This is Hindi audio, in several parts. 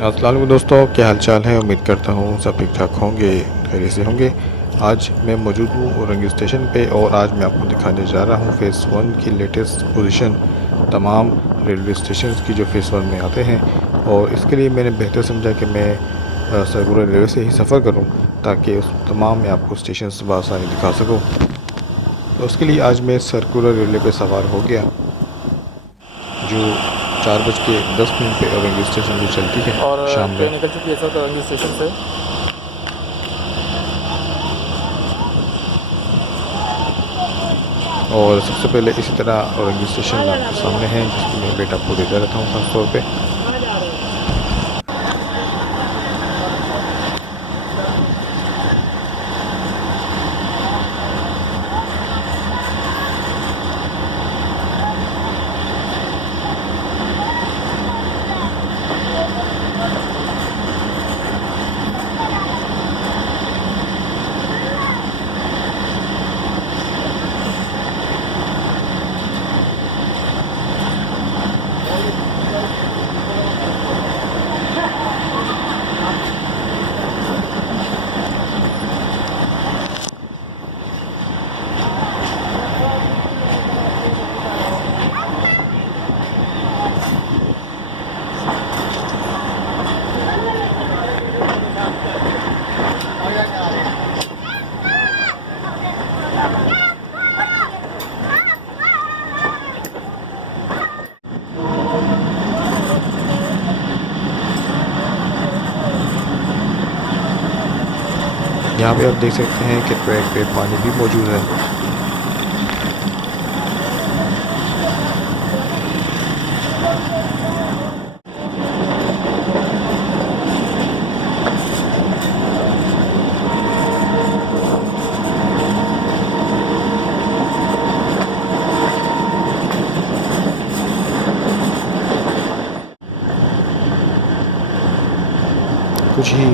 अस्सलाम वालेकुम दोस्तों, क्या हाल चाल है। उम्मीद करता हूँ सब ठीक ठाक होंगे, खैरियत से होंगे। आज मैं मौजूद हूँ औरंगी स्टेशन पे और आज मैं आपको दिखाने जा रहा हूँ फ़ेज़ 1 की लेटेस्ट पोजीशन, तमाम रेलवे स्टेशंस की जो फ़ेज़ 1 में आते हैं। और इसके लिए मैंने बेहतर समझा कि मैं सर्कुलर रेलवे से ही सफ़र करूँ, ताकि उस तमाम मैं आपको स्टेशंस बआसानी दिखा सकूँ। तो उसके लिए आज मैं सर्कुलर रेलवे पे सवार हो गया, जो 4:10 पे औरंगी स्टेशन से चलती है और शाम में। ट्रेन निकल चुकी है सर करंजी स्टेशन से। और सबसे पहले इसी तरह औरंगी स्टेशन आपके सामने है, जिसकी मैं अपडेट आपको देता रहता हूँ ख़ास तौर पे। यहाँ पे आप देख सकते हैं कि ट्रैक पे पानी भी मौजूद है। कुछ ही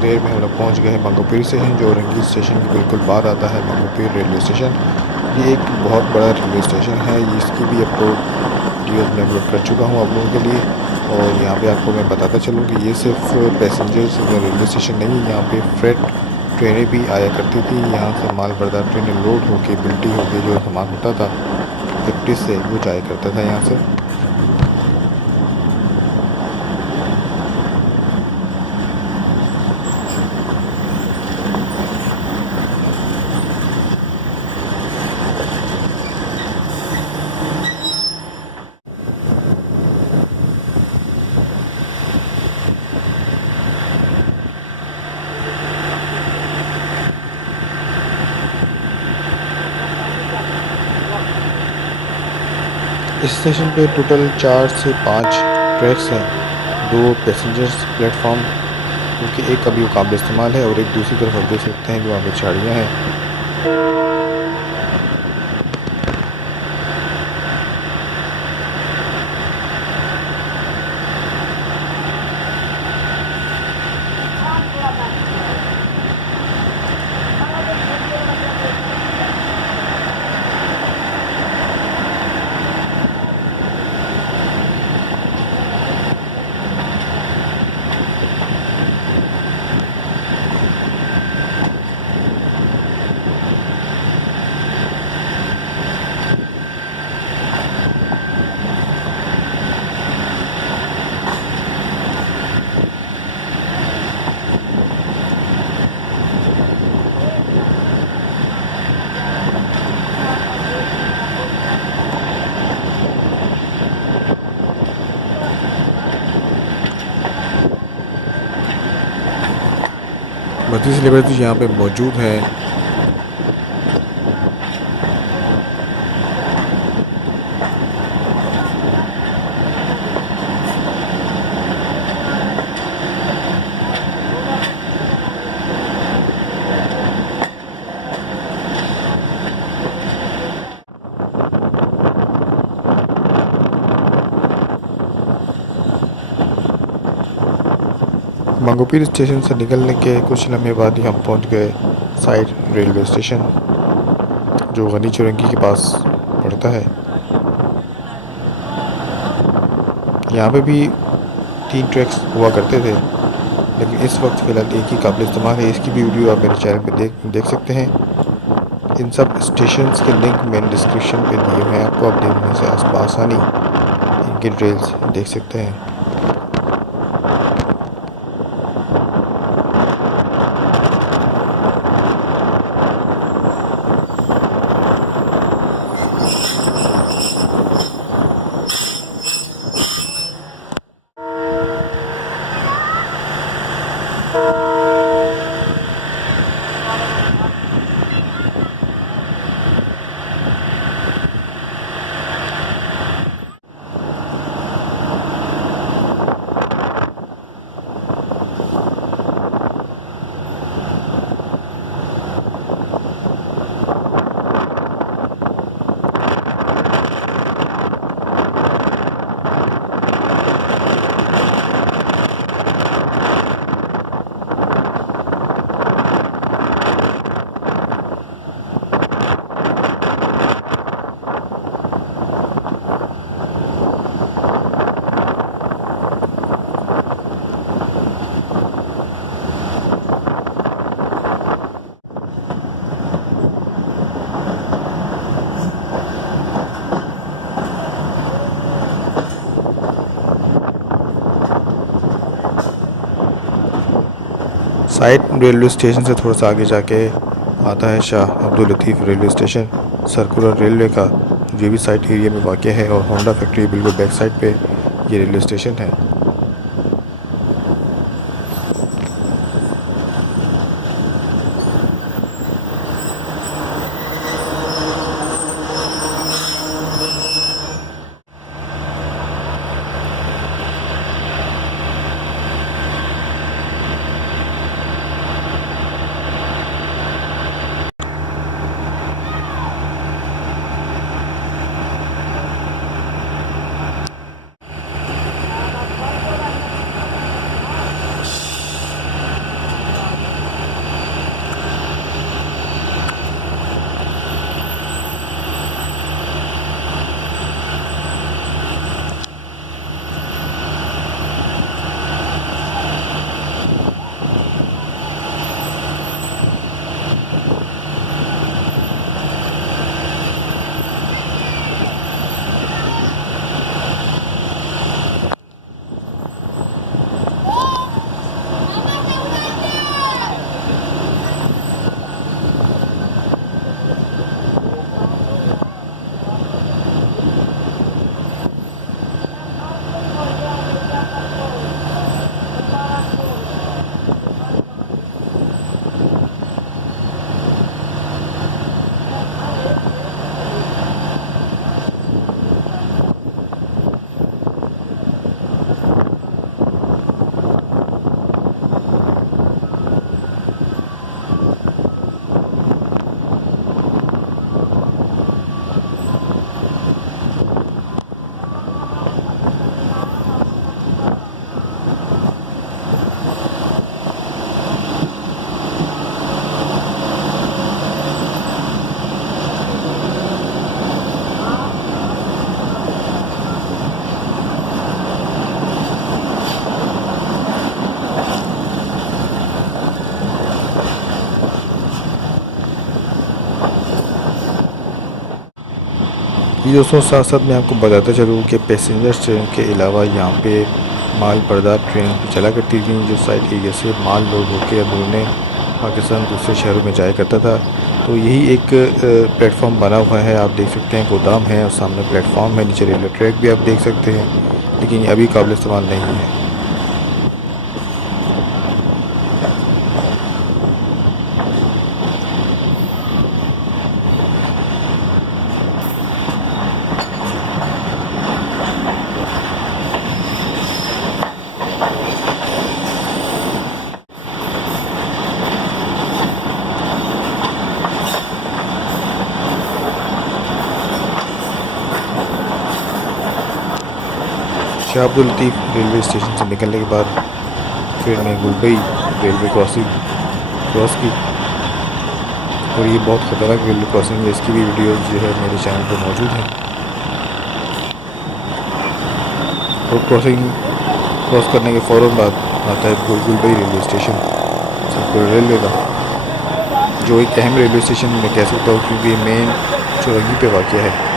देर में हम लोग पहुँच गए हैं मंगोपीर स्टेशन, जो औरंगी स्टेशन के बिल्कुल बाद आता है मंगोपीर रेलवे स्टेशन। ये एक बहुत बड़ा रेलवे स्टेशन है, इसकी भी वीडियोज़ मैं अपलोड कर चुका हूँ आप लोगों के लिए। और यहाँ पे आपको मैं बताता चलूँ कि ये सिर्फ पैसेंजर्स रेलवे स्टेशन नहीं, यहाँ पे फ्रेट ट्रेनें भी आया करती थी। यहाँ से माल बरदार ट्रेनें लोड होके बिल्टी होके जो सामान होता था फैक्ट्री से, वो जाया करता था यहाँ से। इस स्टेशन पे टोटल 4 से 5 ट्रैक्स हैं, 2 पैसेंजर्स प्लेटफॉर्म, क्योंकि एक अभी काबिल इस्तेमाल है और एक दूसरी तरफ आप देख सकते हैं कि वहाँ पे झाड़ियाँ हैं। भर्ती सेलिब्रिटीज यहाँ पे मौजूद हैं। मंगोपीर स्टेशन से निकलने के कुछ लम्हे बाद ही हम पहुँच गए साइड रेलवे स्टेशन, जो गनी चौरंगी के पास पड़ता है। यहाँ पे भी 3 ट्रैक्स हुआ करते थे, लेकिन इस वक्त फ़िलहाल एक ही काबिल इस्तेमाल है। इसकी भी वीडियो आप मेरे चैनल पे देख सकते हैं। इन सब स्टेशंस के लिंक मैंने डिस्क्रिप्शन पे दिए हुए हैं आपको, आप उनमें से आसानी इनकी डिटेल्स देख सकते हैं। साइड रेलवे स्टेशन से थोड़ा सा आगे जाके आता है Shah Abdul Latif railway station, circular railway का, जो भी साइड एरिया में वाक़ है, और होंडा फैक्ट्री बिल्कुल बैक साइड पे ये रेलवे स्टेशन है। ये दोस्तों साथ साथ मैं आपको बताता चलूँ कि पैसेंजर ट्रेन के अलावा यहाँ पे माल बरदार ट्रेन भी चला करती थी, जो साइड एरिया से माल लोड होकर अंदरूनी पाकिस्तान दूसरे शहरों में जाया करता था। तो यही एक प्लेटफॉर्म बना हुआ है, आप देख सकते हैं, गोदाम है और सामने प्लेटफॉर्म है, नीचे रेलवे ट्रैक भी आप देख सकते हैं, लेकिन अभी काबिल इस्तेमाल नहीं है। शाह अब्दुल लतीफ़ रेलवे स्टेशन से निकलने के बाद फिर मैं गुलबई रेलवे क्रॉसिंग क्रॉस की, और ये बहुत ख़तरनाक रेलवे क्रॉसिंग है। इसकी भी वीडियोस जो है मेरे चैनल पर मौजूद हैं। रोड क्रॉसिंग क्रॉस करने के फ़ौरन बाद आता है Gulbai railway station Satpura railway का, जो एक अहम रेलवे स्टेशन मैं कह सकता हूँ क्योंकि मेन चौरंगी पे वाक़ है।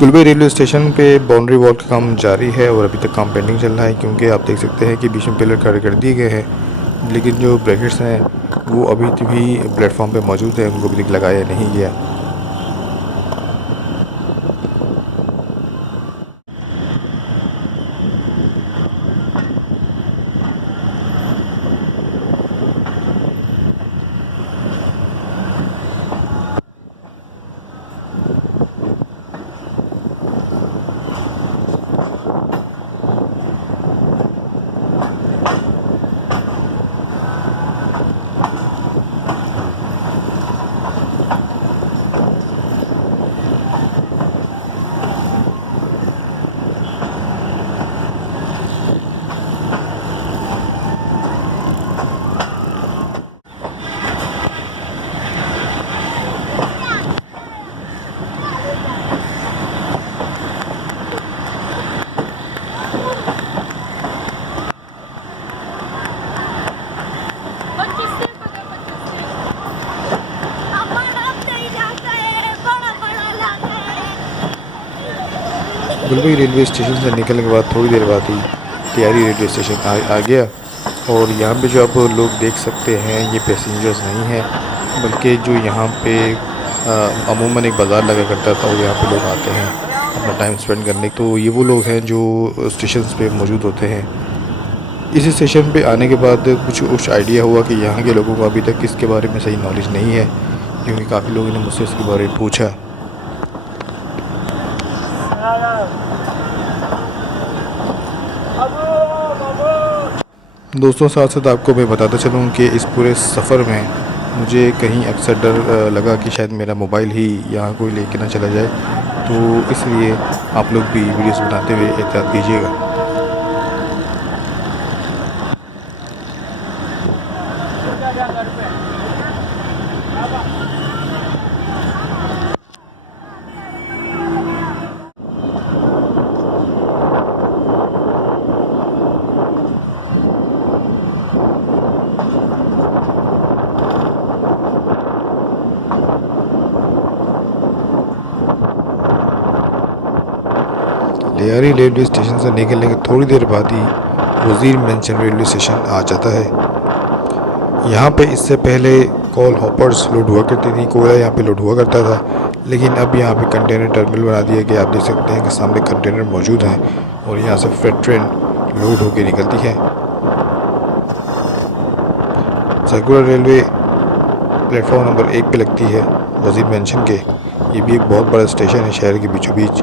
गुलबई रेलवे स्टेशन पे बाउंड्री वॉल का काम जारी है और अभी तक काम पेंडिंग चल रहा है क्योंकि आप देख सकते हैं कि बीच में पिलर खड़े कर दिए गए हैं, लेकिन जो ब्रैकेट्स हैं वो अभी भी प्लेटफॉर्म पे मौजूद है, उनको अभी तक लगाया नहीं गया। गुलबई रेलवे स्टेशन से निकलने के बाद थोड़ी देर बाद ही टियारी रेलवे स्टेशन आ गया और यहाँ पे जो आप लोग देख सकते हैं ये पैसेंजर्स नहीं हैं, बल्कि जो यहाँ पे अमूमन एक बाज़ार लगा करता था और यहाँ पे लोग आते हैं अपना टाइम स्पेंड करने, तो ये वो लोग हैं जो स्टेशन पे मौजूद होते हैं। इस स्टेशन पे आने के बाद कुछ आइडिया हुआ कि यहाँ के लोगों को अभी तक इसके बारे में सही नॉलेज नहीं है, क्योंकि काफ़ी लोगों ने मुझसे इसके बारे में पूछा। दोस्तों साथ साथ आपको मैं बताता चलूँ कि इस पूरे सफ़र में मुझे कहीं अक्सर डर लगा कि शायद मेरा मोबाइल ही यहाँ कोई लेके ना चला जाए, तो इसलिए आप लोग भी वीडियोस बनाते हुए एहतियात कीजिएगा। लियारी रेलवे स्टेशन से निकलने के थोड़ी देर बाद ही वज़ीर मेंशन रेलवे स्टेशन आ जाता है। यहाँ पे इससे पहले कॉल हॉपर्स लोड हुआ करती थी, कोयला यहाँ पे लोड हुआ करता था, लेकिन अब यहाँ पे कंटेनर टर्मिनल बना दिया गया। आप देख सकते हैं कि सामने कंटेनर मौजूद हैं और यहाँ से फ्रेट ट्रेन लोड होकर निकलती है। सतपुरा रेलवे प्लेटफॉर्म नंबर 1 पे लगती है वज़ीर मेंशन के। ये भी एक बहुत बड़ा स्टेशन है शहर के बीचों बीच।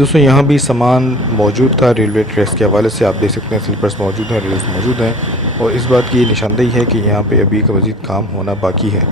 दोस्तों यहाँ भी सामान मौजूद था रेलवे ट्रैक्स के हवाले से। आप देख सकते हैं स्लीपर्स मौजूद हैं, रेल्स मौजूद हैं, और इस बात की निशानदेही है कि यहाँ पे अभी का मज़ीद काम होना बाकी है।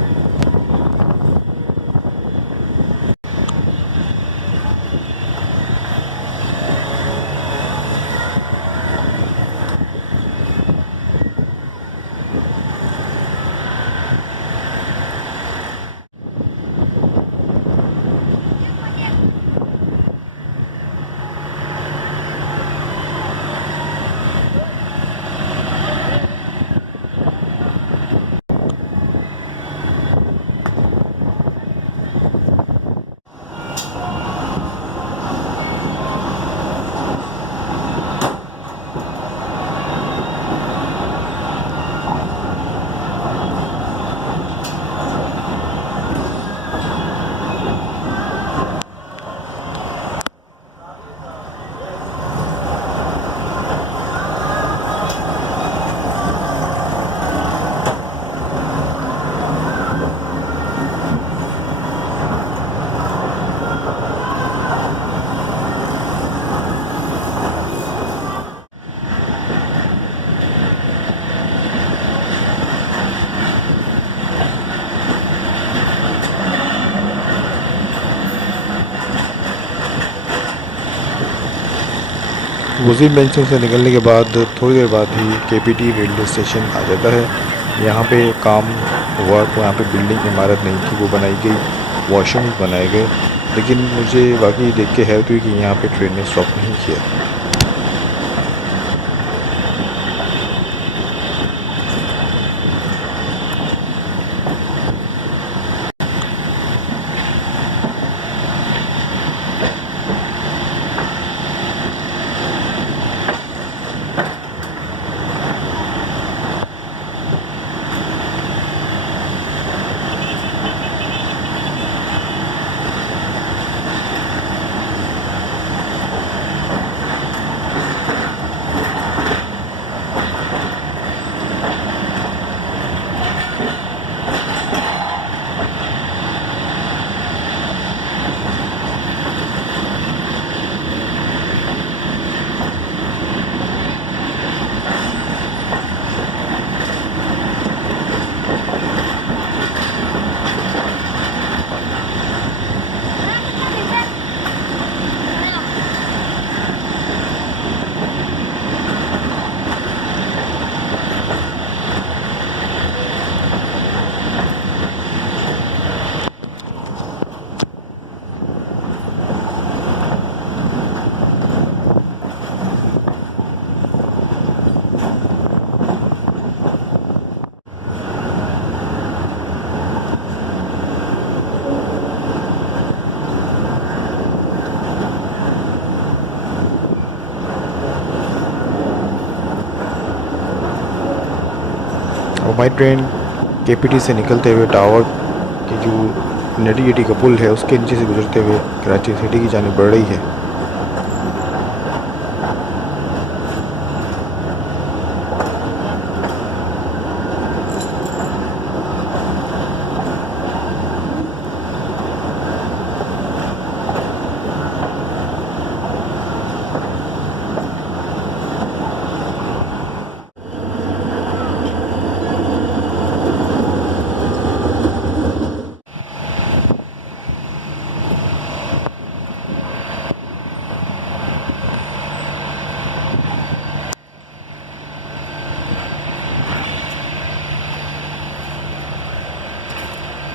वज़ीर जंक्शन से निकलने के बाद थोड़ी देर बाद ही केपीटी रेलवे स्टेशन आ जाता है। यहाँ पे काम हुआ तो यहाँ पे बिल्डिंग इमारत नहीं थी, वो बनाई गई, वॉशरूम बनाए गए, लेकिन मुझे वाकई देख के हैरत हुई कि यहाँ पे ट्रेन ने स्टॉप नहीं किया। हमारी ट्रेन केपीटी से निकलते हुए टावर की जो नडी का पुल है उसके नीचे से गुजरते हुए कराची सिटी की जानिब बढ़ रही है।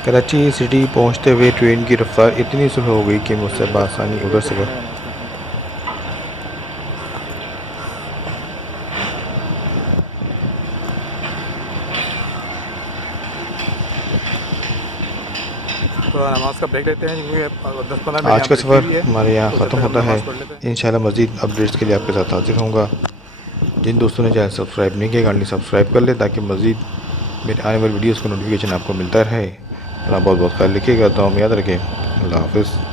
कराची सिटी पहुंचते हुए ट्रेन की रफ्तार इतनी स्लो हो गई कि मुझसे बआसानी उतर सका। तो नमाज का ब्रेक लेते हैं क्योंकि 10-15 मिनट आज का यहाँ सफ़र ब्रेक भी है, हमारे यहाँ तो ख़त्म जब तक होता हम है। नमाज़ पढ़ लेते हैं। इंशाल्लाह मज़ीद अपडेट्स के लिए आपके साथ हाजिर होऊंगा। जिन दोस्तों ने चैनल सब्सक्राइब नहीं किया काइंडली सब्सक्राइब कर ले ताकि मज़ीद मेरे आने वाली वीडियोज़ का नोटिफिकेशन आपको मिलता रहे। अपना बहुत बहुत ख्याल रखिएगा, दुआ में याद रखें। अल्लाह हाफ़िज़।